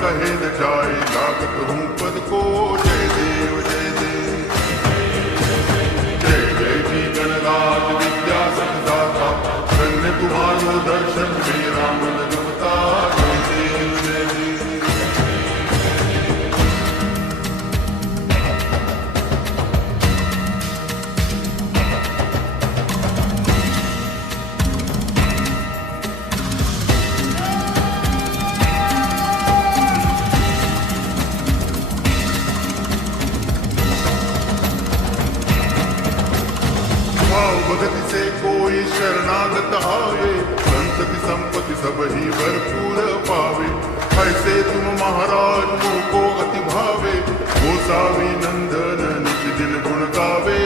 कहे न जाए, लागत हूँ पद को। जय देव जय देव, जय जय जी गणराज विद्या सतदाता, धन्य तुम्हारो दर्शन मेरा मन रमता। जय देव जय देव, भगति से कोई शरणागत आवे, संतति संपत्ति सब ही भरपूर पावे। ऐसे तुम महाराज मुझको अति भावे, गोसावी नंदन निज दिन गुण गावे।